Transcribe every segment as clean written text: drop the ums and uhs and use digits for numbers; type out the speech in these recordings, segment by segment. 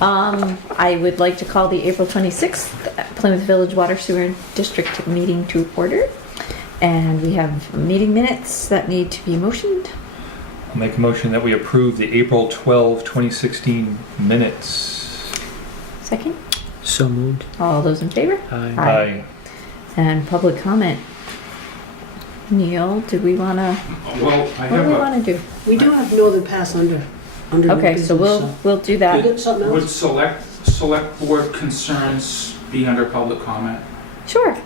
I would like to call the April 26th Plymouth Village Water Sewer District meeting to order. And we have meeting minutes that need to be motioned. I'll make a motion that we approve the April 12, 2016 minutes. Second? So moved. All those in favor? Aye. Aye. And public comment. Neil, do we want to, Well, what do we want to do? We do have Northern Pass under Okay, business, so we'll do You that. got something Would else? select board concerns be under public comment? Sure.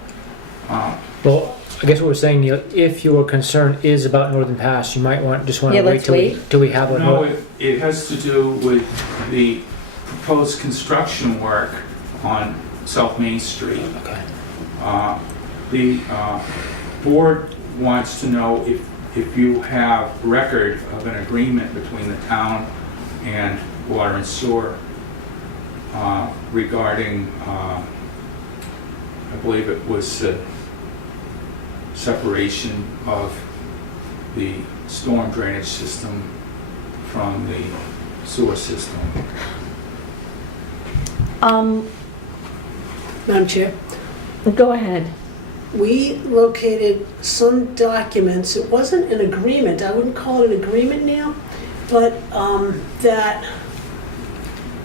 Well, I guess what we're saying, Neil, if your concern is about Northern Pass, you might just want Yeah, to wait let's till wait. till we have a No, it has to do with the proposed construction work on South Main Street. Okay. The board wants to know if you have record of an agreement between the town and water and sewer regarding, I believe it was separation of the storm drainage system from the sewer system. Madam Chair, Go ahead. we located some documents, it wasn't an agreement, I wouldn't call it an agreement now, but that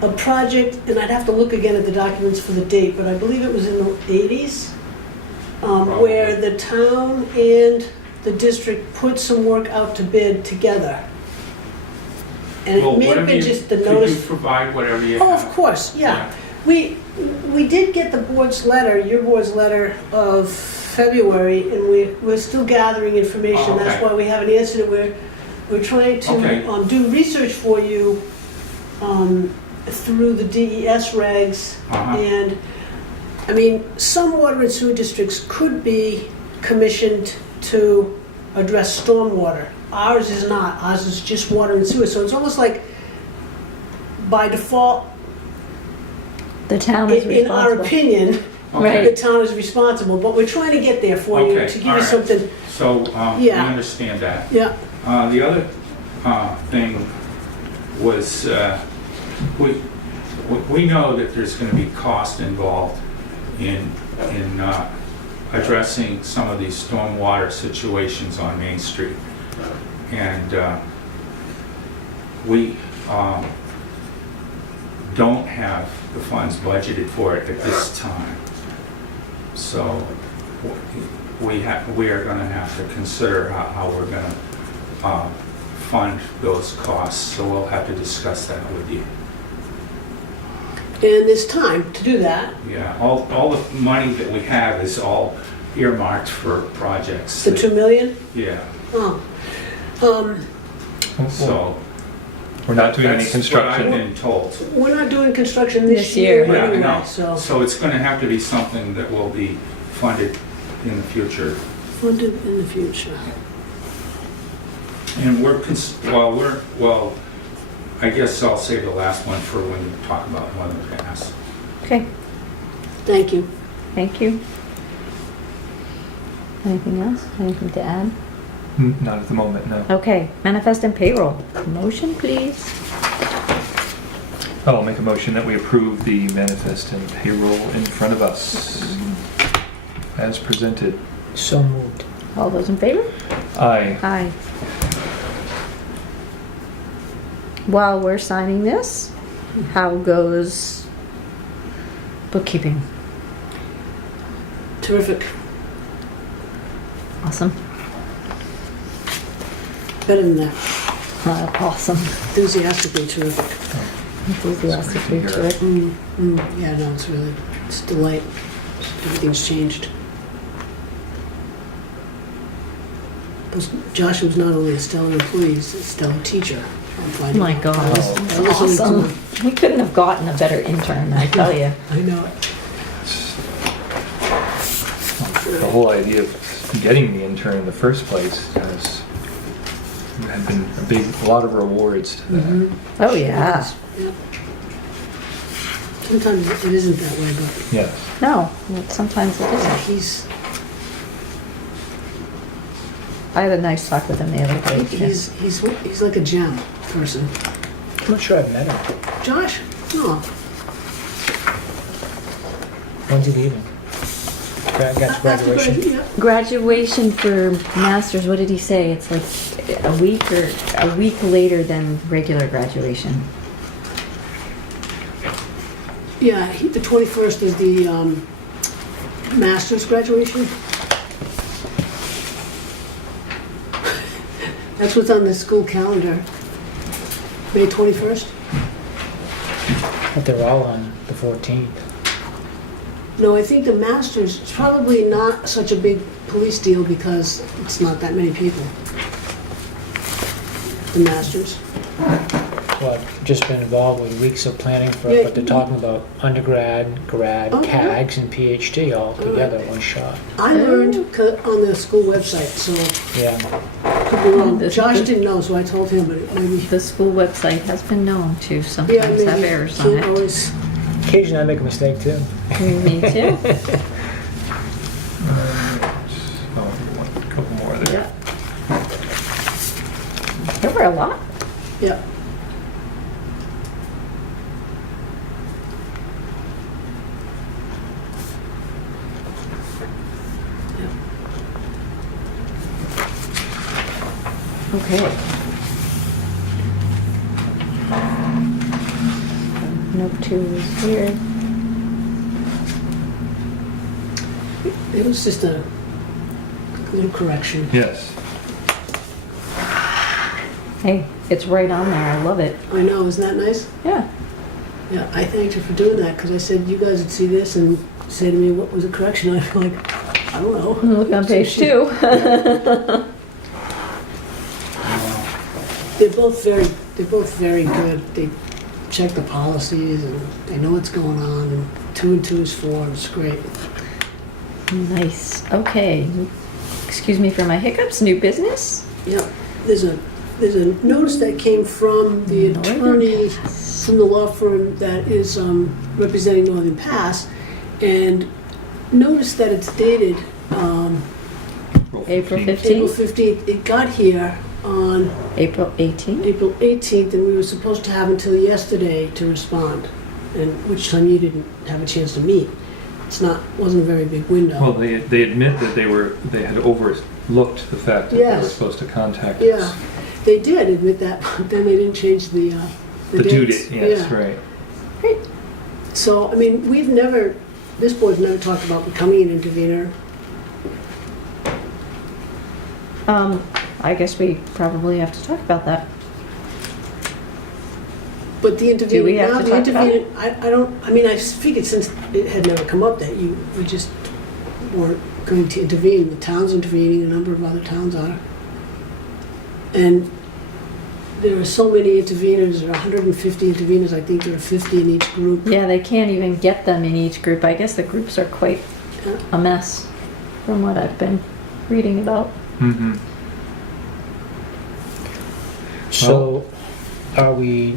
a project, and I'd have to look again at the documents for the date, but I believe it was in the 80s, where the town and the district put some work out to bid together. And it may have been just the Could you notice. provide whatever you have? Oh, of course, yeah. We did get the board's letter, your board's letter of February, and we're still gathering information. Oh, okay. That's why we haven't answered it. We're trying to Okay. do research for you through the DES regs. Uh-huh. And, I mean, some water and sewer districts could be commissioned to address stormwater. Ours is not. Ours is just water and sewer. So it's almost like, by default, The town is in our responsible. opinion, Okay. the town is responsible, but we're trying to get there for you, Okay, to give you all right. something. So, we Yeah. understand that. Yeah, The other thing was, we know that there's gonna be cost involved in addressing some of these stormwater situations on Main Street. And we don't have the funds budgeted for it at this time. So we are gonna have to consider how we're gonna fund those costs, so we'll have to discuss that with you. and there's time to do that. Yeah, all the money that we have is all earmarked for projects. The 2 million? Yeah, Oh. so. We're not doing any That's what construction. I've been told. We're not doing construction this This year. year Yeah, I anyway, know. so. So it's gonna have to be something that will be funded in the future. Funded in the future. And well, I guess I'll save the last one for when we talk about Northern Pass. Okay, Thank you. thank you. Anything else? Anything to add? Not at the moment, no. Okay, manifest and payroll. Motion, please. I'll make a motion that we approve the manifest and payroll in front of us as presented. So moved. All those in favor? Aye. Aye. While we're signing this, how goes bookkeeping? Terrific. Awesome. Better than that. Awesome. Enthusiastically terrific. Enthusiastically terrific. Yeah, no, it's a delight. Everything's changed. Because Josh was not only a stellar employee, he's a stellar teacher. I'm Oh finding my out. God, I was that's listening to awesome. him. We couldn't have gotten a better intern, I tell you. I know it. The whole idea of getting the intern in the first place has had been a lot of rewards to that. Oh, yeah. Yeah. Sometimes it isn't that way, but Yes. No, sometimes it isn't. he's I had a nice talk with him the other day. he's like a gem person. I'm not sure I've met him. Josh, Oh, When's he leaving? That's after graduation. yeah. Graduation for masters, what did he say? It's like a week later than regular graduation. Yeah, the 21st is the master's graduation. That's what's on the school calendar. May 21st? But they're all on the 14th. No, I think the master's is probably not such a big police deal because it's not that many people. The master's. Well, I've just been involved with weeks of planning for, Yeah. but they're talking about undergrad, grad, Oh, yeah. CAGs, and PhD all together in one shot. I learned on the school website, so Yeah. could be wrong. This- Josh didn't know, so I told him, but maybe. The school website has been known to Yeah, sometimes have maybe. errors on Can't it. always. Occasionally I make a mistake too. Me too. Oh, a couple more there. Yeah. There were a lot. Yeah. Okay. Note 2 is here. It was just a little correction. Yes. Hey, it's right on there. I love it. I know, isn't that nice? Yeah. Yeah, I thanked her for doing that because I said you guys would see this and say to me, what was the correction? I'm like, I don't know. Look on page 2. They're both very good. They check the policies and they know what's going on. And 2 and 2 is 4. It's great. Nice. Okay. Excuse me for my hiccups. New business. Yep. There's a notice that came from the Northern attorney Pass. from the law firm that is representing Northern Pass, and notice that it's dated April 15th. April 15th. It got here on April 18th. April 18th, and we were supposed to have until yesterday to respond, and which time you didn't have a chance to meet. Wasn't a very big window. Well, they admit that they had overlooked the fact that they were Yes. supposed to contact Yeah, us. they did admit that, but then they didn't change the due dates. date, yes, Yeah. right. Great. So, I mean, this board's never talked about becoming an intervener. I guess we probably have to talk about that. But the intervener, we have now to the talk about intervener, I figured we had never come up that we just weren't going to intervene. The town's intervening, a number of other towns are. And there are so many interveners, there are 150 interveners, I think there are 50 in each group. Yeah, they can't even get them in each group. I guess the groups are quite Yeah. a mess from what I've been reading about. Mm-hmm. So, are we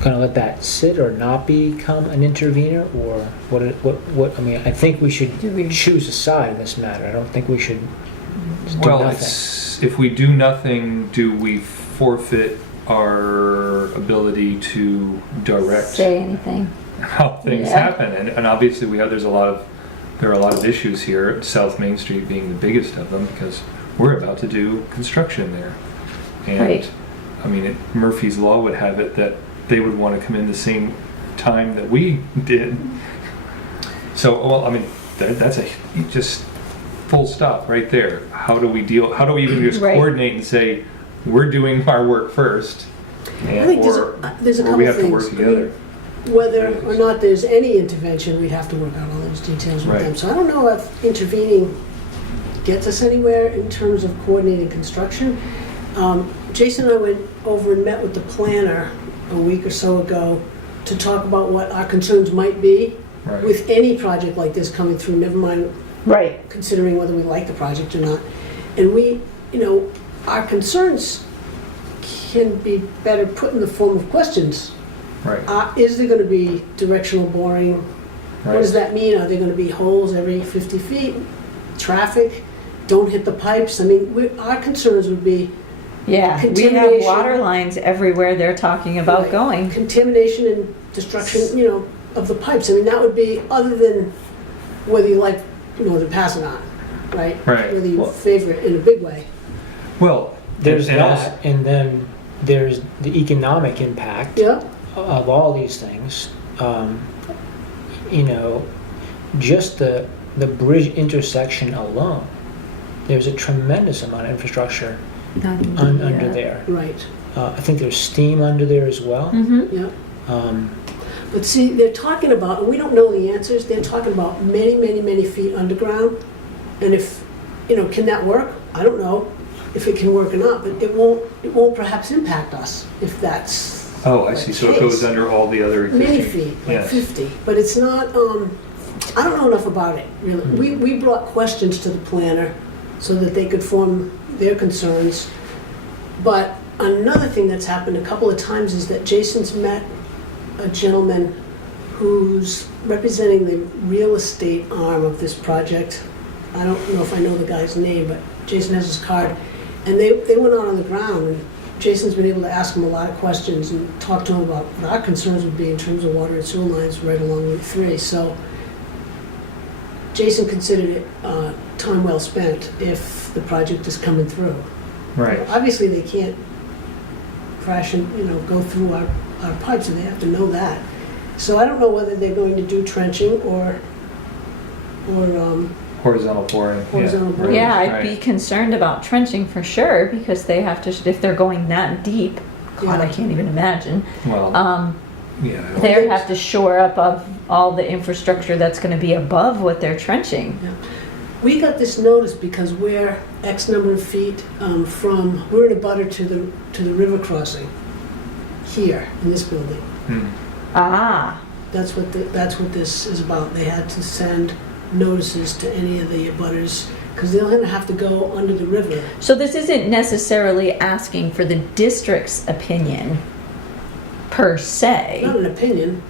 gonna let that sit or not become an intervener, or what? I mean, I think we should Do we- choose a side in this matter. I don't think we should do Well, nothing. if we do nothing, do we forfeit our ability to direct Say anything. how things Yeah. happen? And obviously there are a lot of issues here, South Main Street being the biggest of them, because we're about to do construction there. And, Right. I mean, Murphy's Law would have it that they would want to come in the same time that we did. So, well, I mean, that's just full stop right there. How do we even just Right. coordinate and say, we're doing our work first? I think there's a or couple we have things. to work together. Whether or not there's any intervention, we'd have to work out all those details with Right. them. So I don't know if intervening gets us anywhere in terms of coordinating construction. Jason and I went over and met with the planner a week or so ago to talk about what our concerns might be Right. with any project like this coming through, never mind Right. considering whether we like the project or not. And our concerns can be better put in the form of questions. Right. Is there going to be directional boring? Right. What does that mean? Are there going to be holes every 50 feet? Traffic? Don't hit the pipes? I mean, our concerns would be, Yeah, we have Contamination. water lines everywhere they're talking about Right. going. contamination and destruction, of the pipes. I mean, that would be, other than whether you like Northern Pass or not, right? Right. Whether you Well- favor it in a big way. Well, There's and also- that, and then there's the economic impact Yeah, of all these things. You know, just the bridge intersection alone, there's a tremendous amount of infrastructure under there. right, I think there's steam under there as well. Mm-hmm. yeah. Um, But see, they're talking about, and we don't know the answers, they're talking about many, many, many feet underground. And if, can that work? I don't know if it can work or not, but it won't perhaps impact us if that's Oh, I see, so it goes under all the other existing. many feet, like Yes. 50. But it's not, I don't know enough about it, really. We brought questions to the planner so that they could form their concerns. But another thing that's happened a couple of times is that Jason's met a gentleman who's representing the real estate arm of this project. I don't know if I know the guy's name, but Jason has his card. And they went out on the ground, and Jason's been able to ask him a lot of questions and talk to him about what our concerns would be in terms of water and sewer lines right along Route 3. So Jason considered it time well spent if the project is coming through. Right. Obviously, they can't crash and, go through our pipes, and they have to know that. So I don't know whether they're going to do trenching or Horizontal boring. Horizontal yeah, boring. right, Yeah, I'd right. be concerned about trenching for sure, because they have to, if they're going that deep, God, I Yeah. can't even imagine. Well, yeah, I don't- They have to shore up of all the infrastructure that's gonna be above what they're trenching. We got this notice because we're X number of feet we're in a butter to the river crossing here in this building. Hmm. Ah, That's what this is about. They had to send notices to any of the abutters because they're going to have to go under the river. so this isn't necessarily asking for the district's opinion, per se. Not an opinion.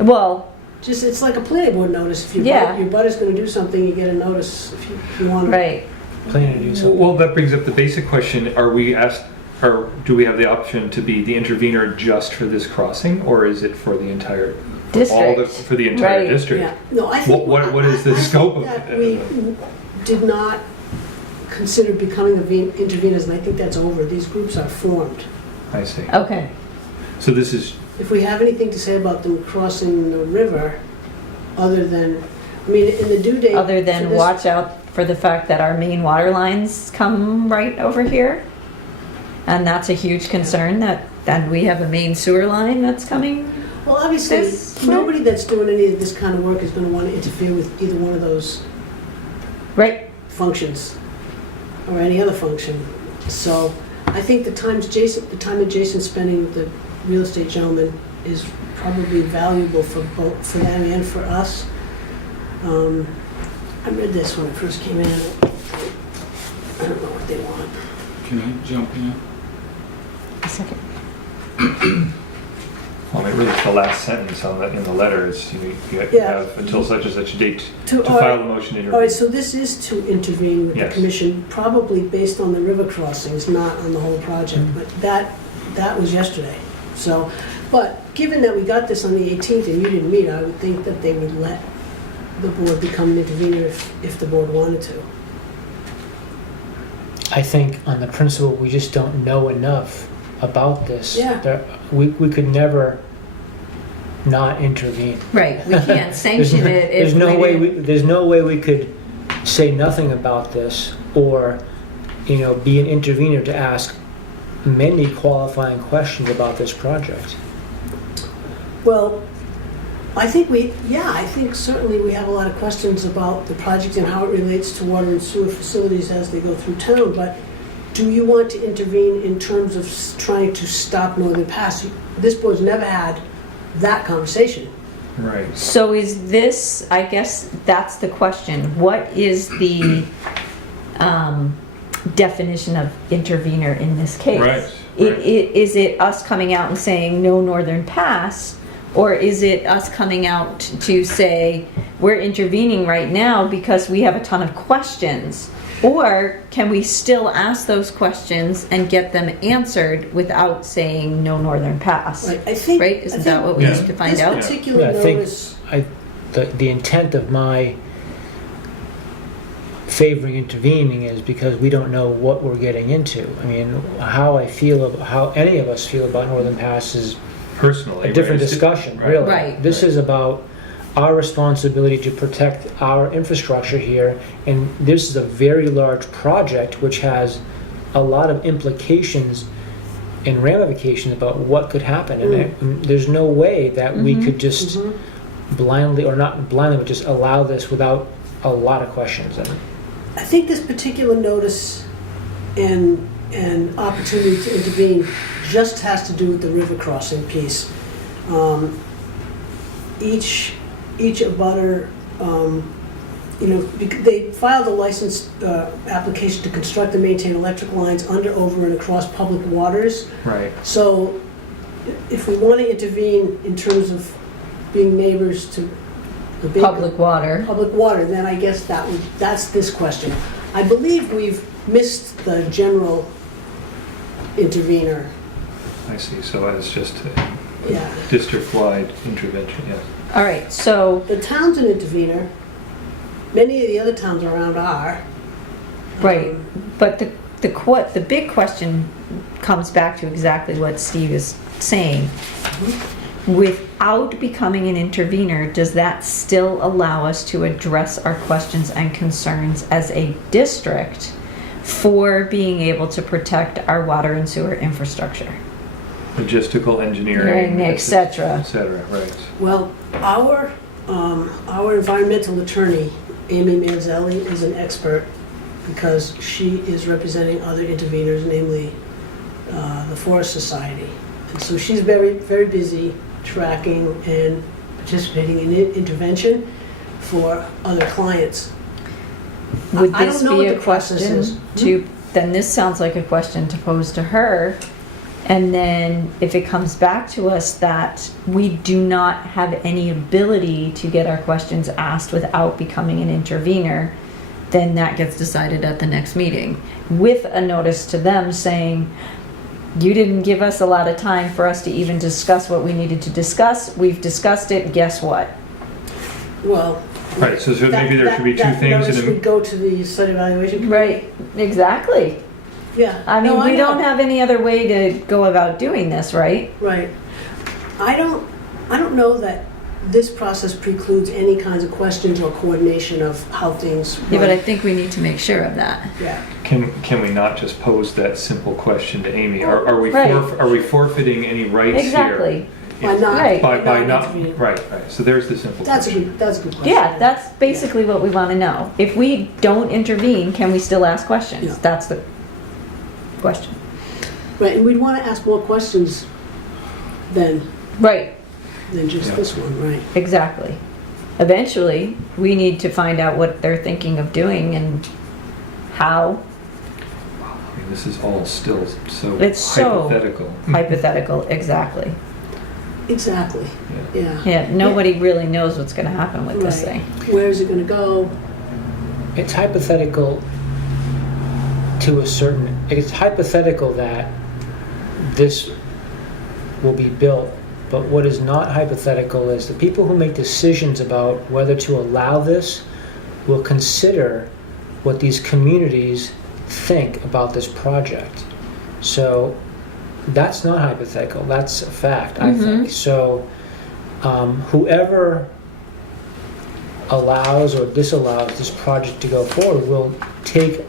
Well, Just it's like a planning board notice. If Yeah. your butter's going to do something, you get a notice if you want. right. planning to do something. Well, that brings up the basic question, are we asked, or do we have the option to be the intervener just for this crossing, or is it for the entire, District. for the entire Right. district? Yeah. No, I think What is the I scope think of that it? we did not consider becoming the interveners, and I think that's over. These groups are formed. I see. Okay. So this is, If we have anything to say about them crossing the river, other than, in the due date. Other for than this- watch out for the fact that our main water lines come right over here. And that's a huge concern that we have a main sewer line that's coming. Well, obviously, this way? nobody that's doing any of this kind of work is going to want to interfere with either one of those Right. functions or any other function. So I think the time that Jason's spending with the real estate gentleman is probably valuable for for them and for us. I read this when it first came in. I don't know what they want. Can I jump in? A second. well, I mean, really, it's the last sentence in the letter is, you Yeah. have until such and such a date To- to file the motion to All intervene. right, so this is to intervene with the Yes. commission, probably based on the river crossings, not on the whole project, but that was yesterday. So, but given that we got this on the 18th and you didn't meet, I would think that they would let the board become an intervener if the board wanted to. I think on the principle, we just don't know enough about this. Yeah. We could never not intervene. Right. We can't sanction it. There's if no we way didn't- there's no way we could say nothing about this or, be an intervener to ask many qualifying questions about this project. Well, I think certainly we have a lot of questions about the project and how it relates to water and sewer facilities as they go through town, but do you want to intervene in terms of trying to stop Northern Pass? This board's never had that conversation. Right. So is this, I guess that's the question. What is the definition of intervener in this case? Right, It, right. is it us coming out and saying no Northern Pass? Or is it us coming out to say we're intervening right now because we have a ton of questions Or can we still ask those questions and get them answered without saying no northern pass? Right, I think. Right? Isn't that what we Yeah. need to find This out? particular Yeah, I think notice, the intent of my favoring intervening is because we don't know what we're getting into. I mean, how any of us feel about Northern Pass is Personally. a different right? discussion, Right. really. Right. This is about our responsibility to protect our infrastructure here, and this is a very large project which has a lot of implications and ramifications about what could happen. And there's no way that we could just Mhm. blindly, or not blindly, but just allow this without a lot of questions. And I think this particular notice and opportunity to intervene just has to do with the river crossing piece. Each abutter, they filed a license application to construct and maintain electric lines under, over, and across public waters. Right. So if we want to intervene in terms of being neighbors to the big Public water. public water, then I guess that's this question. I believe we've missed the general intervener. I see. So it's just a Yeah. district-wide intervention, yes. All right, so, The town's an intervener. Many of the other towns around are. right, but the big question comes back to exactly what Steve is saying. Without becoming an intervener, does that still allow us to address our questions and concerns as a district for being able to protect our water and sewer infrastructure? Logistical engineering, Et cetera. et cetera, right. Well, our environmental attorney, Amy Manzelli, is an expert because she is representing other interveners, namely the Forest Society. And so she's very, very busy tracking and participating in intervention for other clients. Would I don't this know be what a the process is. question to, then this sounds like a question to pose to her. And then if it comes back to us that we do not have any ability to get our questions asked without becoming an intervener, then that gets decided at the next meeting with a notice to them saying, you didn't give us a lot of time for us to even discuss what we needed to discuss. We've discussed it. Guess what? Well. Right, so maybe there should be two things That notice in would go to the site evaluation committee. Right, exactly. Yeah. I mean, No, we know. don't have any other way to go about doing this, right? Right. I don't know that this process precludes any kinds of questions or coordination of how things Yeah, but I run. think we need to make sure of that. Yeah. Can we not just pose that simple question to Amy? Are we Right. are we forfeiting any rights Exactly. By not, Right. here? By not, intervening. right. So there's the simple That's a question. good question. Yeah, that's basically what we want to know. If we don't intervene, can we still ask questions? Yeah. That's the question. Right, and we'd want to ask more questions than Right, just Yeah. this one, right? exactly. Eventually, we need to find out what they're thinking of doing and how. I mean, this is all still so It's so- hypothetical. Hypothetical, exactly. Exactly, Yeah. yeah. Yeah, nobody really knows what's going to happen with this Right. thing. Where is it going to go? it's hypothetical it's hypothetical that this will be built, but what is not hypothetical is the people who make decisions about whether to allow this will consider what these communities think about this project. So that's not hypothetical, that's a fact, I think. So whoever allows or disallows this project to go forward will take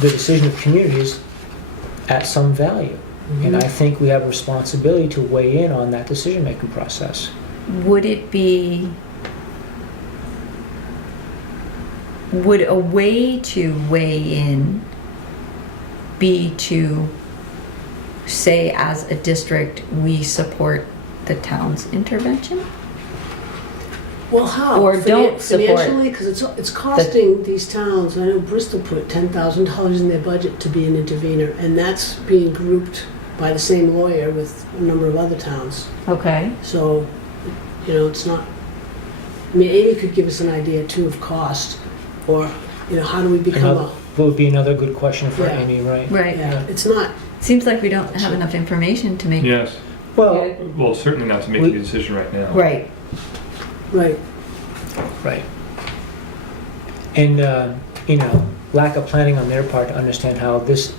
the decision of communities at some value. And I think we have a responsibility to weigh in on that decision-making process. Would a way to weigh in be to say as a district, we support the town's intervention? Well, how? Or don't support Financially, because it's costing these towns, I know Bristol put $10,000 in their budget to be an intervener, and that's being grouped by the same lawyer with a number of other towns. Okay. So, it's not, I mean, Amy could give us an idea too of cost, or You know, how do we become a, Would be another good question for Yeah. Amy, right? Right. yeah, it's not, Seems like we don't have enough information to make. Yes, Well, well, certainly not to make a decision right now. Right. right. right. And, you know, lack of planning on their part to understand how this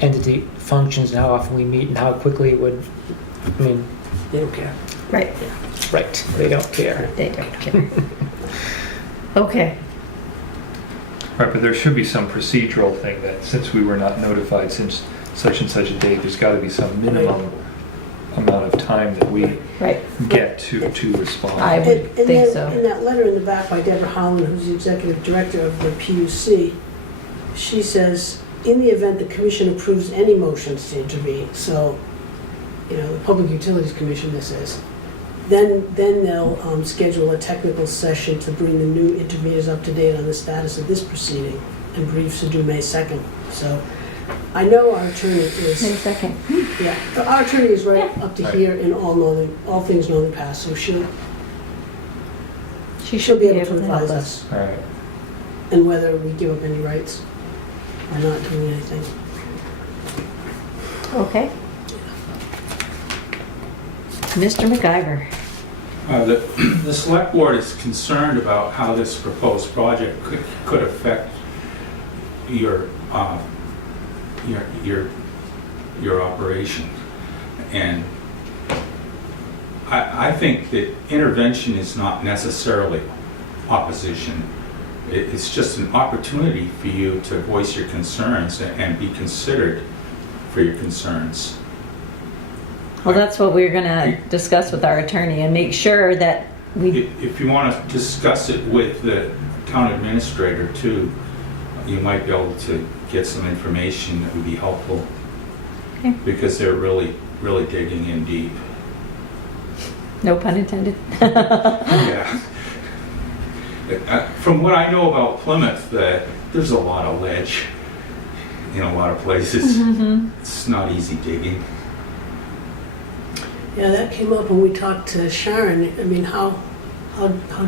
entity functions and how often we meet and how quickly it would, I mean, They don't care. Right. right, they don't care. They don't care. Okay. Right, but there should be some procedural thing that since we were not notified since such and such a date, there's got to be some minimum amount of time that we Right. get to respond. I would And think then so. in that letter in the back by Deborah Howland, who's the executive director of the PUC, she says, in the event the commission approves any motions to intervene, so, you know, the Public Utilities Commission, this is, then they'll schedule a technical session to bring the new interveners up to date on the status of this proceeding, and briefs are due May 2nd. So I know our attorney Wait a is, second. yeah, our attorney is right Yeah. up to Right. here in all things Northern Pass, so she'll She be able to advise us. All right. And whether we give up any rights or not doing anything. Okay. Mr. MacGyver. The select board is concerned about how this proposed project could affect your operation. And I think that intervention is not necessarily opposition. It's just an opportunity for you to voice your concerns and be considered for your concerns. Well, that's what we're gonna discuss with our attorney and make sure that we, If you want to discuss it with the town administrator too, you might be able to get some information that would be helpful. Okay. Because they're really digging in deep. no pun intended. Yeah. From what I know about Plymouth, there's a lot of ledge in a lot of places. Mhm. It's not easy digging. Yeah, that came up when we talked to Sharon. I mean, how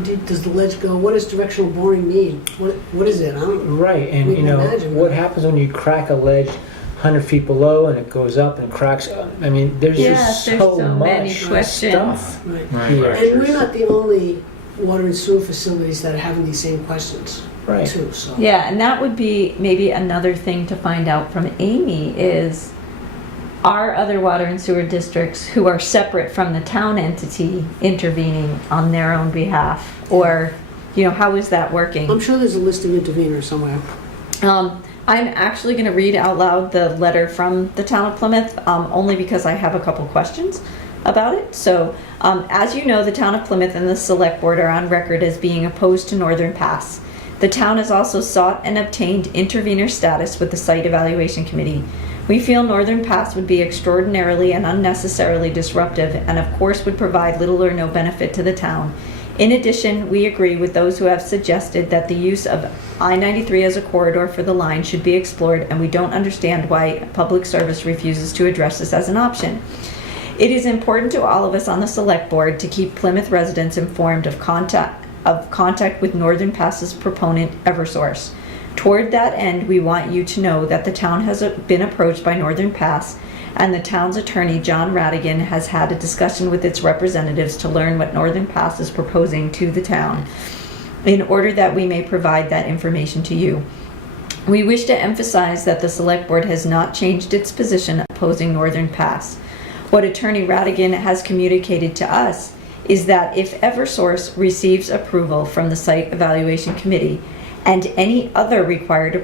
deep does the ledge go? What does directional boring mean? What is it? I don't. Right, and We you can know, imagine, what right? happens when you crack a ledge 100 feet below and it goes up and cracks? I mean, there's Yes, just there's so so many much questions. stuff. Right. Right. Yeah. And we're not the only water and sewer facilities that are having these same questions Right. too. So Yeah, and that would be maybe another thing to find out from Amy is, are other water and sewer districts who are separate from the town entity intervening on their own behalf? Or, you know, how is that working? I'm sure there's a listing intervener somewhere. I'm actually going to read out loud the letter from the town of Plymouth, only because I have a couple questions about it. So, as you know, the town of Plymouth and the select board are on record as being opposed to Northern Pass. The town has also sought and obtained intervener status with the Site Evaluation Committee. We feel Northern Pass would be extraordinarily and unnecessarily disruptive and of course would provide little or no benefit to the town. In addition, we agree with those who have suggested that the use of I-93 as a corridor for the line should be explored, and we don't understand why Public Service refuses to address this as an option. It is important to all of us on the select board to keep Plymouth residents informed of contact with Northern Pass's proponent, Eversource. Toward that end, we want you to know that the town has been approached by Northern Pass, and the town's attorney, John Radigan, has had a discussion with its representatives to learn what Northern Pass is proposing to the town, in order that we may provide that information to you. We wish to emphasize that the Select Board has not changed its position opposing Northern Pass. What Attorney Radigan has communicated to us is that if Eversource receives approval from the Site Evaluation Committee and any other required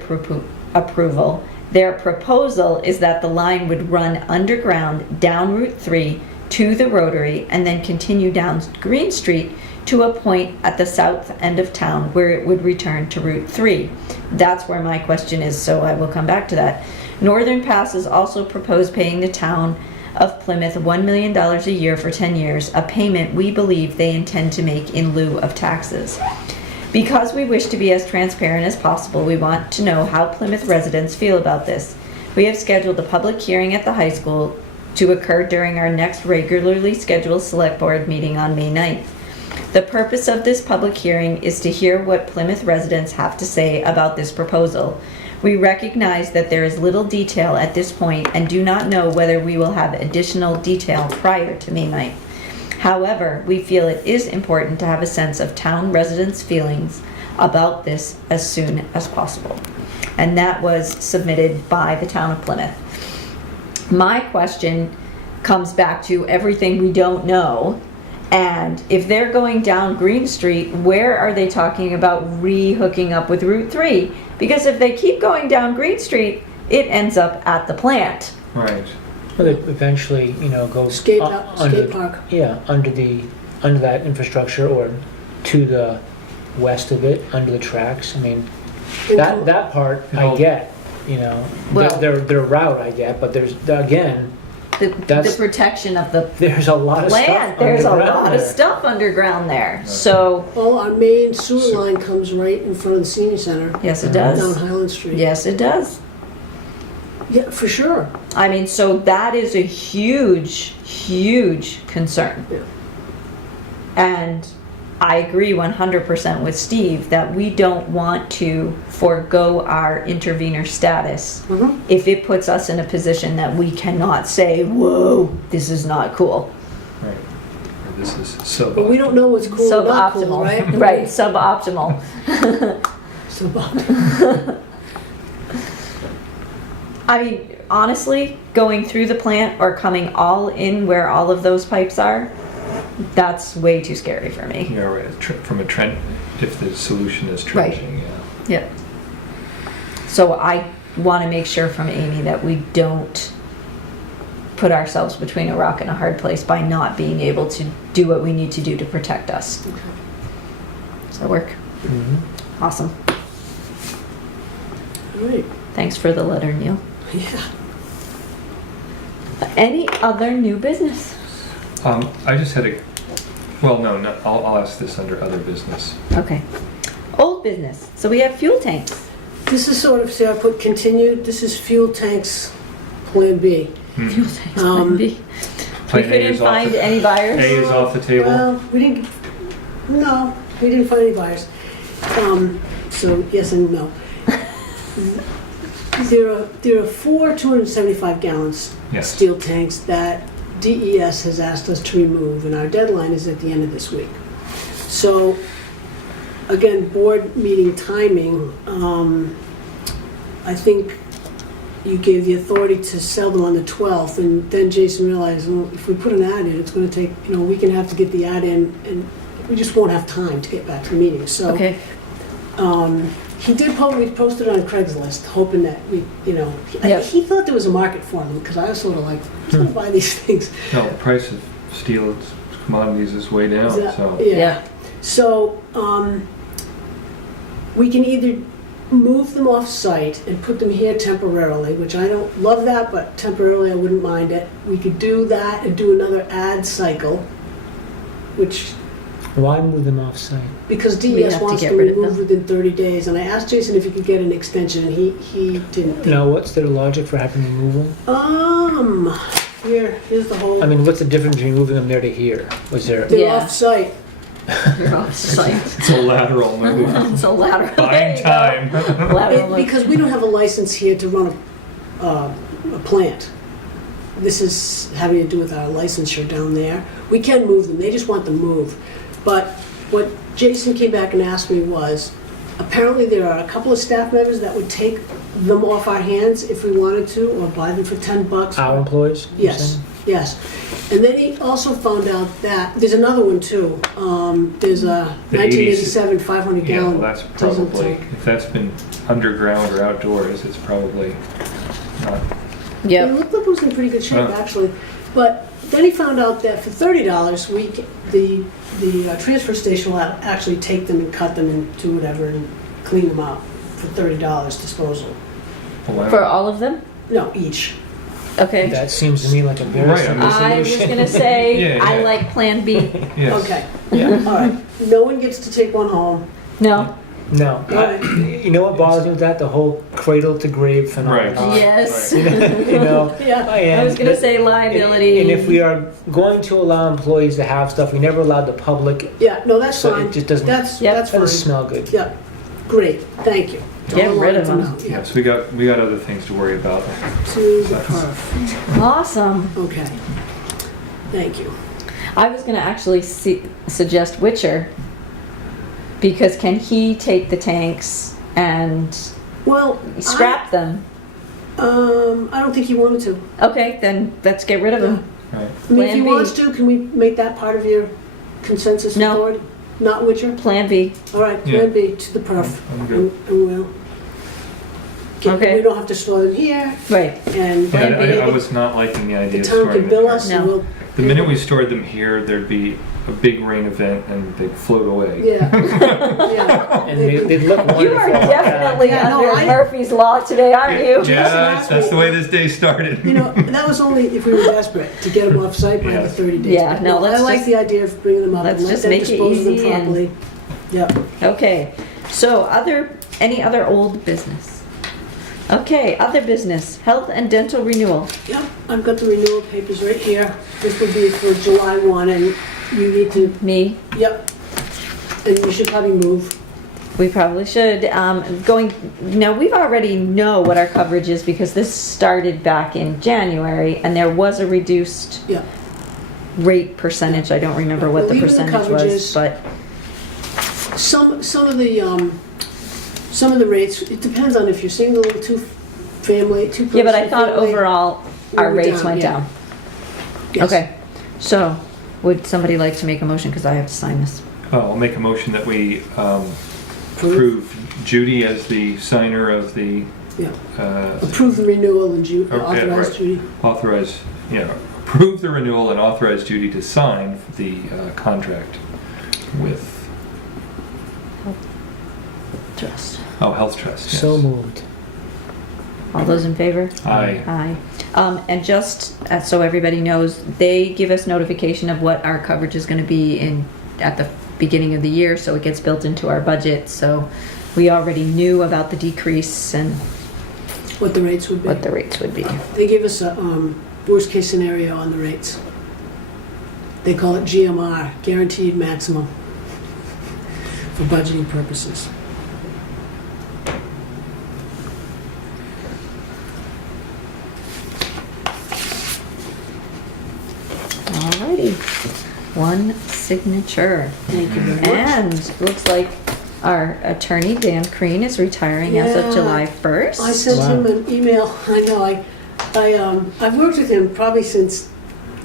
approval, their proposal is that the line would run underground down Route 3 to the Rotary and then continue down Green Street to a point at the south end of town where it would return to Route 3. That's where my question is, so I will come back to that. Northern Pass has also proposed paying the town of Plymouth $1 million a year for 10 years, a payment we believe they intend to make in lieu of taxes. Because we wish to be as transparent as possible, we want to know how Plymouth residents feel about this. We have scheduled a public hearing at the high school to occur during our next regularly scheduled select board meeting on May 9th. The purpose of this public hearing is to hear what Plymouth residents have to say about this proposal. We recognize that there is little detail at this point and do not know whether we will have additional detail prior to May 9th. However, we feel it is important to have a sense of town residents' feelings about this as soon as possible. And that was submitted by the town of Plymouth. My question comes back to everything we don't know. And if they're going down Green Street, where are they talking about re-hooking up with Route 3? Because if they keep going down Green Street, it ends up at the plant. Right. Well, they eventually, go Skate under, park. yeah, under that infrastructure or to the west of it, under the tracks. I mean, that part I No. get, Well- their route I get, but there's again, The That's- protection of the there's a lot of land, stuff there's a underground lot of there. stuff underground there. So, Well, our main sewer line comes right in front of the senior center. yes, it Down does. Highland Street. Yes, it does. Yeah, for sure. I mean, so that is a huge, huge concern. Yeah. And I agree 100% with Steve that we don't want to forego our intervener status Mhm. if it puts us in a position that we cannot say, whoa, this is not cool. Right. Or this is sub. But we don't know what's cool or not cool, Suboptimal, right? right, suboptimal. Suboptimal. I mean, honestly, going through the plant or coming all in where all of those pipes are, that's way too scary for me. Yeah, right. From a trend, if the solution is Right. trenching, yeah. Yep. So I want to make sure from Amy that we don't put ourselves between a rock and a hard place by not being able to do what we need to do to protect us. Does that work? Mhm. Awesome. All right. Thanks for the letter, Neil. Yeah. Any other new business? I just had no, I'll ask this under other business. Okay. Old business. So we have fuel tanks. This is sort of, see, I put continued, this is fuel tanks, Plan B. Fuel tanks. Um, Plan B. We Plan A couldn't is off find the- any buyers. A is off the table. Well, we didn't find any buyers. So yes and no. There are 4 275 gallons Yes. steel tanks that DES has asked us to remove, and our deadline is at the end of this week. So, again, board meeting timing, I think you gave the authority to sell them on the 12th, and then Jason realized, well, if we put an ad in, it's gonna take, a week and a half to get the ad in, and we just won't have time to get back to the meeting, so. Okay. He did we posted it on Craigslist, hoping that Yep. he thought there was a market for them, because I was sort of like, who's gonna buy these things? No, the price of steel commodities is way down, Is that- so. Yeah. So, we can either move them off-site and put them here temporarily, which I don't love that, but temporarily I wouldn't mind it. We could do that and do another ad cycle, which, Why move them off-site? because We DES have to wants get to rid of remove them. within 30 days, and I asked Jason if he could get an extension, and he didn't think. Now, what's their logic for having removal? Here's the whole, I mean, what's the difference between moving them there to here? Was there? they're Yeah. off-site. You're off site. It's a lateral move. It's a lateral. Buying time. Lateral move. Because we don't have a license here to run a plant. This is having to do with our licensure down there. We can move them, they just want them moved. But what Jason came back and asked me was, apparently there are a couple of staff members that would take them off our hands if we wanted to, or buy them for $10. Our employees? you're Yes, saying? yes. And then he also found out that, there's another one too. There's a The 1987 500 Yeah, well, gallon. that's diesel probably, tank. if that's been underground or outdoors, it's probably not. It Yep. looked like it was in pretty good shape, Huh. actually. But then he found out that for $30, the transfer station will actually take them and cut them and do whatever and clean them up for $30 disposal. Wow. For all of them? No, each. Okay. That seems to me like a very Right, simple I was solution. gonna say, Yeah, I yeah. like Plan B. Yes. Okay, Yeah. all right. No one gets to take one home. No? No. Right. You know what bothers me with that? The whole cradle to grave phenomenon. Right. Yes. You know? Yeah. I was gonna say liability. And if we are going to allow employees to have stuff, we never allowed the public, Yeah, no, that's so fine. it just doesn't, That's Yep. that's doesn't fine. smell good. Yeah, great, thank you. Get All I rid of wanted them. to know, Yes, we got other things to worry about. To the perf. Awesome. Okay. Thank you. I was gonna actually suggest Witcher, because can he take the tanks and Well, scrap them? I don't think he wanted to. Okay, then let's get rid of them. Right. I mean, if he Plan B. wants to, can we make that part of your consensus No. authority? Not Witcher? Plan B. All right, Yeah. Plan B to the perf. I'm good. And we'll. Okay. We don't have to store them here, Right. and Yeah, Plan B. I was not liking the the idea of town storing can bill them us here. and No. we'll. The minute we stored them here, there'd be a big rain event and they'd float away. Yeah, yeah. And they'd look wonderful. You are definitely Yeah, no, under I- Murphy's Law today, aren't you? Yeah, that's the way this day started. You know, that was only if we were desperate to get them off site by Yeah. the 30 days. Yeah, But no, let's I like just- the idea of bringing them up let's and let just them make it dispose of them easy and- properly. Yep. Okay, so any other old business? Okay, other business, health and dental renewal. Yep, I've got the renewal papers right here. This would be for July 1, and you need to, Me, yep. And you should probably move. we probably should. Now, we've already know what our coverage is because this started back in January and there was a reduced Yeah. rate percentage. I don't remember what the We'll leave it in percentage was, coverages. but Some of the rates, it depends on if you're single, two-family, two-person yeah, but I thought family. overall We our were rates down, went yeah. down. Yes. Okay, so would somebody like to make a motion because I have to sign this? I'll make a motion that we approve Judy as the signer of the Yeah. uh, Approve the renewal and Okay, authorize right. Judy. authorize, approve the renewal and authorize Judy to sign the contract with, Trust. Health Trust. Yes. So moved. All those in favor? Aye. Aye. And just so everybody knows, they give us notification of what our coverage is gonna be at the beginning of the year, so it gets built into our budget, so we already knew about the decrease and What the rates would be. what the rates would be. They gave us a worst-case scenario on the rates. They call it GMR, Guaranteed Maximum, for budgeting purposes. Alrighty, one signature. Thank you very much. And looks like our attorney, Dan Crean, is retiring as of Yeah. July 1st. I sent Wow. him an email. I know. I've worked with him probably since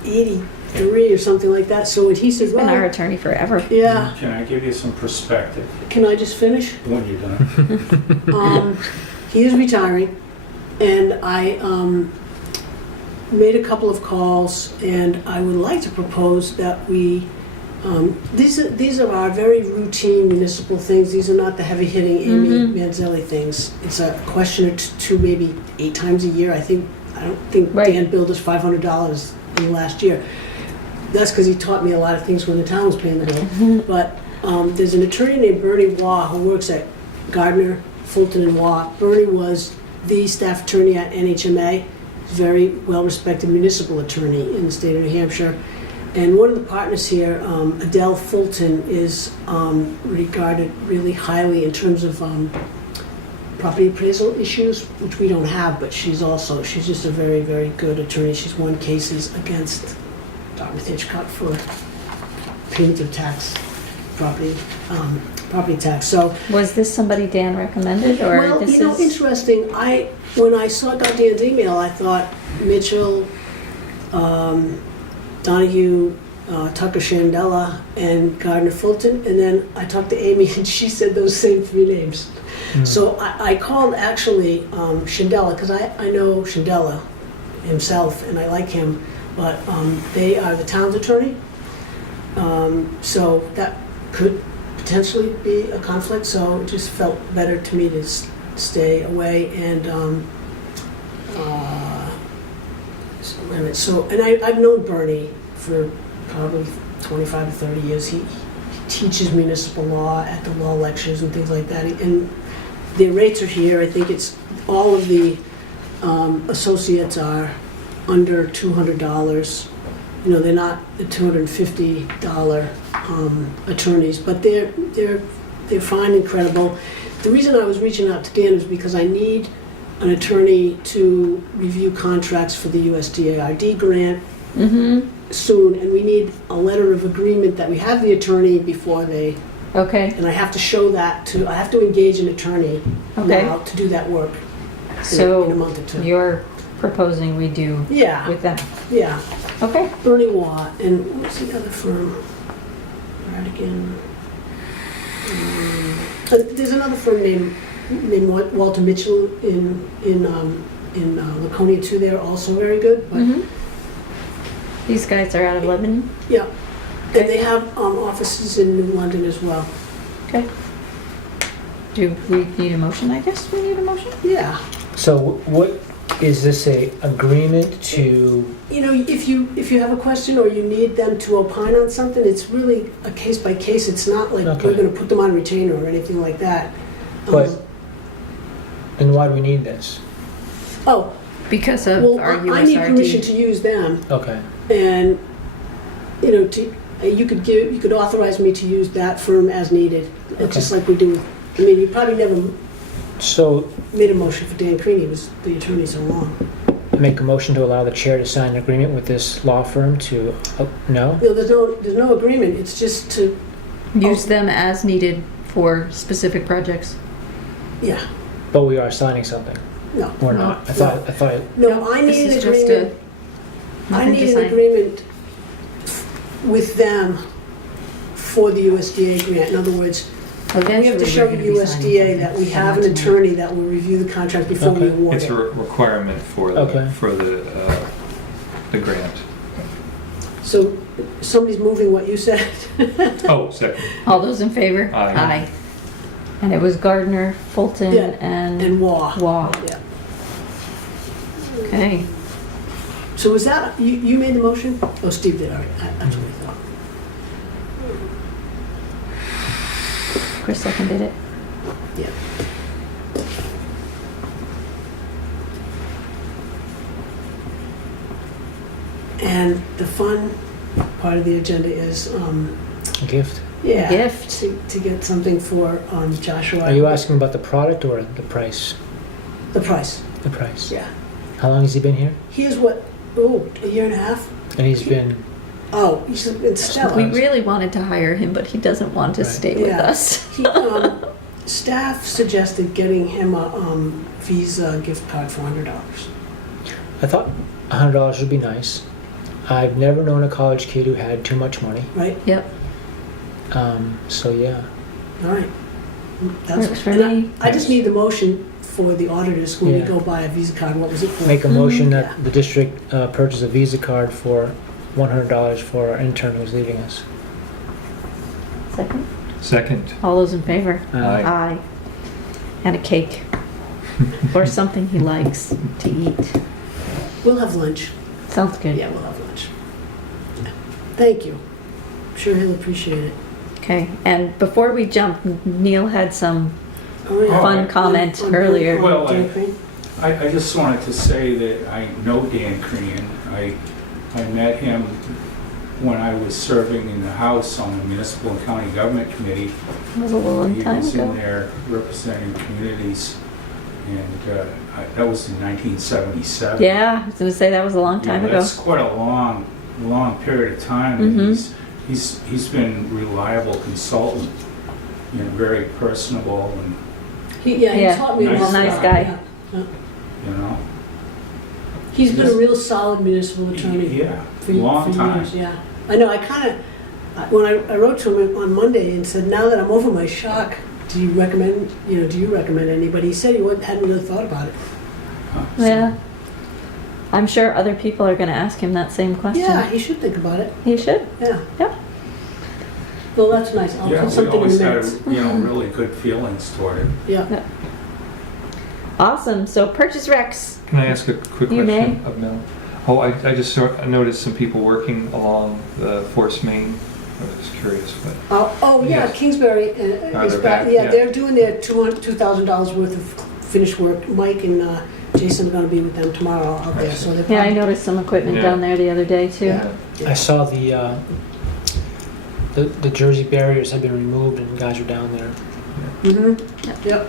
'83 or something like that. So when he says, He's been our "Well, attorney forever. yeah, Can I give you some perspective can I just finish?" when you're done? He is retiring, and I made a couple of calls, and I would like to propose that we. These are our very routine municipal things. These are not the heavy-hitting Amy Mhm. Manzelli things. It's a question or two, maybe 8 times a year. I don't think Right. Dan billed us $500 in the last year. That's because he taught me a lot of things when the town was paying the bill. But there's an attorney named Bernie Waugh who works at Gardner, Fulton and Waugh. Bernie was the staff attorney at NHMA, very well-respected municipal attorney in the state of New Hampshire. And one of the partners here, Adele Fulton, is regarded really highly in terms of property appraisal issues, which we don't have, but she's just a very, very good attorney. She's won cases against Dartmouth Hitchcock for payment of tax, property tax. So, Was this somebody Dan recommended, or well, this you know, is? interesting. When I saw Dan's email, I thought Mitchell, Donahue, Tucker Shandella, and Gardner Fulton, and then I talked to Amy, and she said those same 3 names. So I called actually Shandella, because I know Shandella himself, and I like him, but they are the town's attorney, so that could potentially be a conflict, so it just felt better to me to stay away, and I've known Bernie for probably 25 or 30 years. teaches municipal law at the law lectures and things like that. And their rates are here. I think it's, all of the associates are under $200. You know, they're not the $250 attorneys, but they're fine and credible. The reason I was reaching out to Dan is because I need an attorney to review contracts for the USDA-RD grant soon, and we need a letter of agreement that we have the attorney before they, Okay, and I have to show that to, I have to engage an attorney Okay. now to do that work in a so month or two. you're proposing we do Yeah, with them. yeah. Okay, Bernie Watt, and what's the other firm? Radigan. There's another firm named Walter Mitchell in Laconia too. They're also very good. But these guys are out of Lebanon? yeah, Okay. and they have offices in New London as well. Okay. Do we need a motion, I guess we need a motion? Yeah, So what, is this a agreement to, you know, if you have a question or you need them to opine on something, it's really a case by case. It's not like Okay. we're going to put them on retainer or anything like that. but, and why do we need this? Oh, Because of well, our I need permission USRD. to use them. Okay, And, you know, you could authorize me to use that firm as needed. It's just like we do, I mean, you probably never so made a motion for Dan Creaney, he was the attorney so long. make a motion to allow the chair to sign an agreement with this law firm to, no? You know, there's no agreement, it's just to, Use them as needed for specific projects. yeah, But we are signing something, no. or not? I thought, No, I This need is an just agreement, I nothing to need an sign. agreement with them for the USDA grant. In other words, we have Eventually, to show we're the gonna be signing USDA something, that we but have not an tonight. attorney that will review the contract before we Okay. award It's a it. requirement for Okay. the grant. So somebody's moving what you said. Oh, second. All those in favor? Aye. And it was Gardner, Fulton, Yeah, and And Waugh. Waugh. Yeah. Okay. So was that, you made the motion? Oh, Steve did, all right, that's what I thought. Chris seconded it. Yeah. And the fun part of the agenda is, gift. yeah. Gift. To get something for Joshua. Are you asking about the product or the price? The price, The price. yeah. How long has he been here? He is what, a year and a half? And he's been, Oh, he's in Stella. We really wanted to hire him, but he doesn't want to Right. stay with Yeah. us. He, staff suggested getting him a Visa gift card for $100. I thought $100 would be nice. I've never known a college kid who had too much money. Right? Yep. So yeah. All right. Works for and me. I just need the motion for the auditors when we Yeah. go buy a Visa card. What was it for? Make a motion Yeah. that the district purchase a Visa card for $100 for our intern who's leaving us. Second. Second. All those in favor? Aye. Aye. And a cake. Or something he likes to eat. We'll have lunch. Sounds good. Yeah, we'll have lunch. Thank you. I'm sure he'll appreciate it. Okay, and before we jump, Neil had some Oh, yeah. fun right. comment On- earlier. Well, Dan Crane? I just wanted to say that I know Dan Crean. I met him when I was serving in the House on the Municipal and County Government Committee. It was a long He time was in ago. there representing communities, and that was in 1977. Yeah, I was gonna say that was a long You know, time ago. That's quite a long period of time. Mhm. And he's been a reliable consultant, you know, very personable, and He Yeah, taught me a nice lot. nice guy. Yeah. you know, He's been a real solid municipal attorney. yeah, For long for time. years, yeah. I know, I kind of, when I wrote to him on Monday and said, now that I'm over my shock, do you recommend anybody? He said he hadn't really thought about it. So, Yeah. I'm sure other people are gonna ask him that same question. Yeah, he should think about it, He should. yeah. Yep. Well, that's nice, I'll Yeah, put we something in always the had, minutes. really good feelings toward it. Yeah. Awesome, so purchase recs. Can I ask a quick You may. question of Mel? Oh, I just noticed some people working along the Forest Main, curious, but. Oh, yeah, Yes. Kingsbury Oh, is they're back, back, yeah, yeah. they're doing their $2,000 worth of finished work. Mike and Jason are gonna be with them tomorrow out there, so they're Yeah, I probably. noticed some equipment Yeah. down there the other day too. Yeah. I saw the Jersey barriers had been removed and guys were down there. Mm-hmm, yep.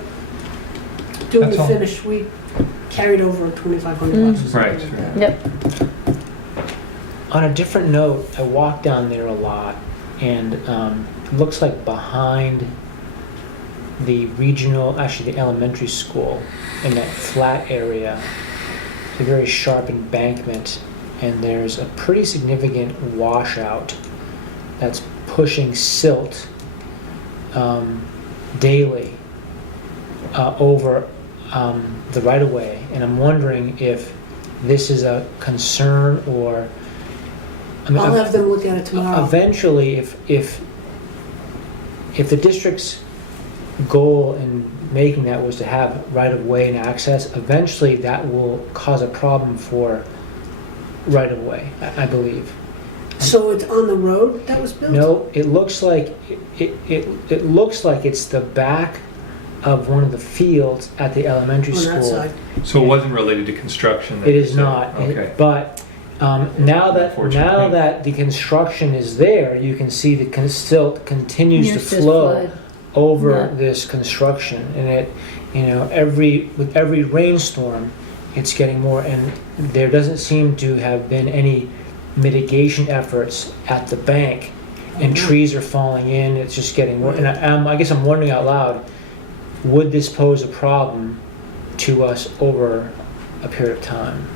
Doing That's the all. finish, we carried over 2,500 bucks. or something Right, like right. that. Yep. On a different note, I walk down there a lot, and it looks like behind the regional, actually the elementary school, in that flat area, it's a very sharp embankment, and there's a pretty significant washout that's pushing silt daily over the right-of-way, and I'm wondering if this is a concern or. I mean, I'll have them look at it tomorrow. eventually, if the district's goal in making that was to have right-of-way and access, eventually that will cause a problem for right-of-way, I believe. So it's on the road that was built? No, it looks like it looks like it's the back of one of the fields at the elementary On school. that side. So it wasn't related to construction? then, It you is said? not, Okay. but now Unfortunately. that the construction is there, you can see the silt continues to Here's this flow flood. over Yeah. this construction, and it, with every rainstorm, it's getting more, and there doesn't seem to have been any mitigation efforts at the bank, and trees are falling in, it's just getting worse. And I guess I'm wondering out loud, would this pose a problem to us over a period of time?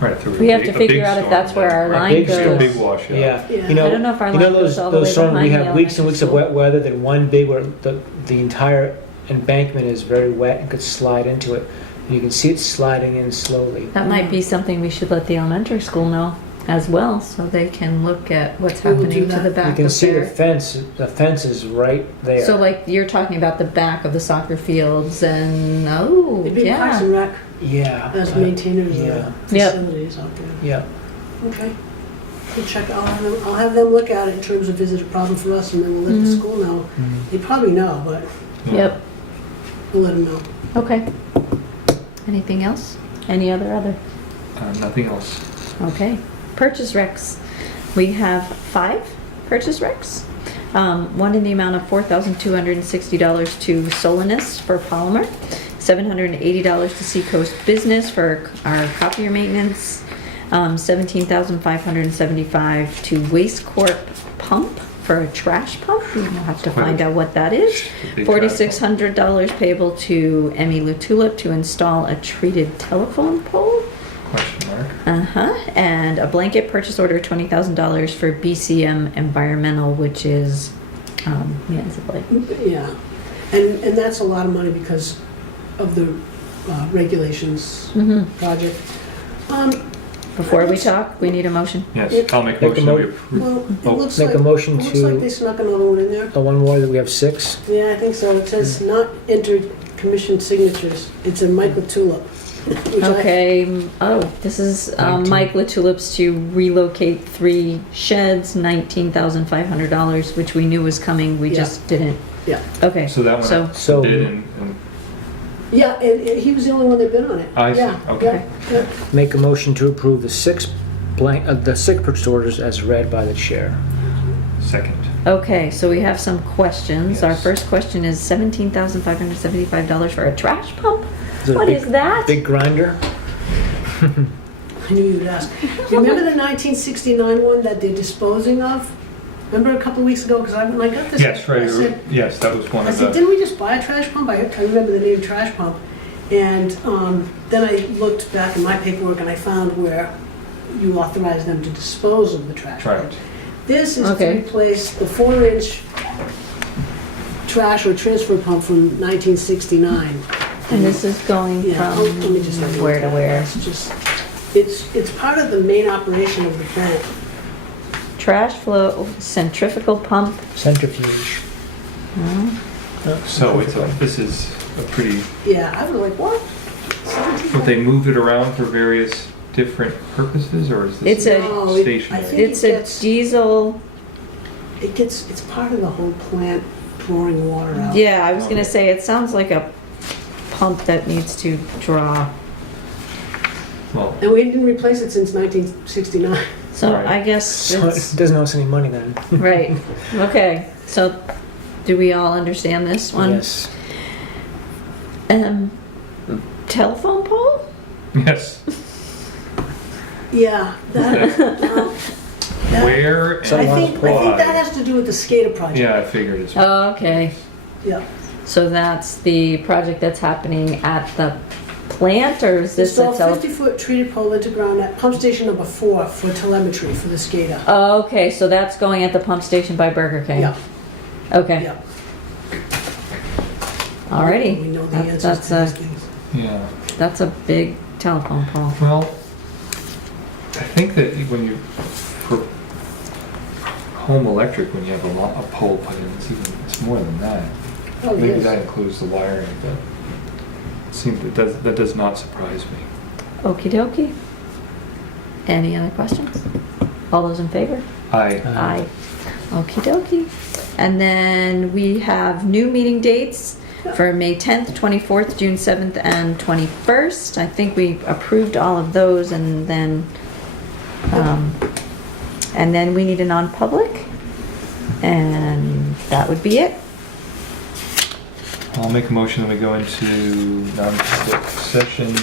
Right, if there was We a have to big- a big figure out if storm, that's where then, our right. line Big goes. storm. Big washout. Yeah, Yeah. I don't know if our line goes all the way those storms, we behind have the weeks and weeks of elementary wet weather, then one big where the entire embankment is very wet and could slide into it. And you can see it sliding in slowly. That might be something we should let the elementary school know as well, so they can look at what's We will happening do to that. the You back You can of see their. the fence is right there. So like you're talking about the back of the soccer fields and, oh, It'd be Parks yeah. and Rec Yeah. as maintainers yeah. of the Yep. facilities out there. Yeah. Okay. We'll check, I'll have them look at it in terms of is it a problem for us, and then we'll let the Mhm. school know. Mhm. They probably know, but Yeah. Yep, we'll let them know. okay. Anything else? Any other? Nothing else. Okay. Purchase recs. We have 5 purchase recs. One in the amount of $4,260 to Solinus for polymer, $780 to Seacoast Business for our copier maintenance, $17,575 to Waste Corp Pump for a trash pump. We'll have to find out what that is. Big trash pump. $4,600 payable to Emmy Lutulip to install a treated telephone pole. Question mark. Uh-huh, and a blanket purchase order, $20,000 for BCM Environmental, which is, municipal. Yeah, and that's a lot of money because of the regulations Mhm. project. Before we talk, we need a motion. Yes, It- I'll make a Make a motion that we mo- approve. Well, Oh, it looks make like, a motion it looks like to- they snuck another one in there. One more that we have 6. Yeah, I think so. It says not entered commission signatures. It's a Michael Tulip. which I- Okay, this is 19. Mike Latulips to relocate 3 sheds, $19,500, which we knew was coming, we Yeah. just didn't. Yeah. Okay, So that so, one So- bid and Yeah, and he was the only one that bid on it. I see. Yeah, Okay. yeah. Make a motion to approve the 6 purchase orders as read by the chair. second. okay, so we have some questions. Our Yes. first question is $17,575 for a trash pump? Is it a What big- is that? Big grinder? I knew you would ask. Remember the 1969 one that they're disposing of? Remember a couple of weeks ago, because when I got this. Yes, right. I said, Yes, that was one I of said, the. didn't we just buy a trash pump? I remember the name trash pump. And then I looked back in my paperwork and I found where you authorized them to dispose of the trash pump. Right. This is Okay. to replace the 4-inch trash or transfer pump from 1969. And this is going Yeah, let me just from where to where? It's just, it's part of the main operation of the plant. Trash flow centrifugal pump. Centrifuge. So this is a pretty, Yeah, I was like, what? would they move it around for various different purposes, or is It's this a- No, I stationary? think It's it a gets- diesel it's part of the whole plant pouring water out. Yeah, I was gonna say, it sounds like a pump that needs to draw. Well, And we didn't replace it since 1969. So Right. I guess So it's, it doesn't owe us any money then. right, okay, so do we all understand this one? Yes. Telephone pole? yes. Yeah, that, that- Where So and I think why? that has to do with the SCADA project. Yeah, I figured as well. Oh, okay, Yeah. so that's the project that's happening at the plant, or is this Install itself? 50-foot treated pole into ground at pump station number 4 for telemetry for the SCADA. Oh, okay, so that's going at the pump station by Burger King? Yeah, Okay, yeah. We alrighty, know the That- answers that's to these a- things. Yeah. that's a big telephone pole. Well, I think that when you, for home electric, when you have a pole put in, it's more than that. Oh, Maybe yes. that includes the wiring, but it seems, that does not surprise me. Okie dokie. Any other questions? All those in favor? I, Aye. Okie dokie. And then we have new meeting dates for May 10th, 24th, June 7th, and 21st. I think we approved all of those, and then we need a non-public, and that would be it. I'll make a motion that we go into non-public session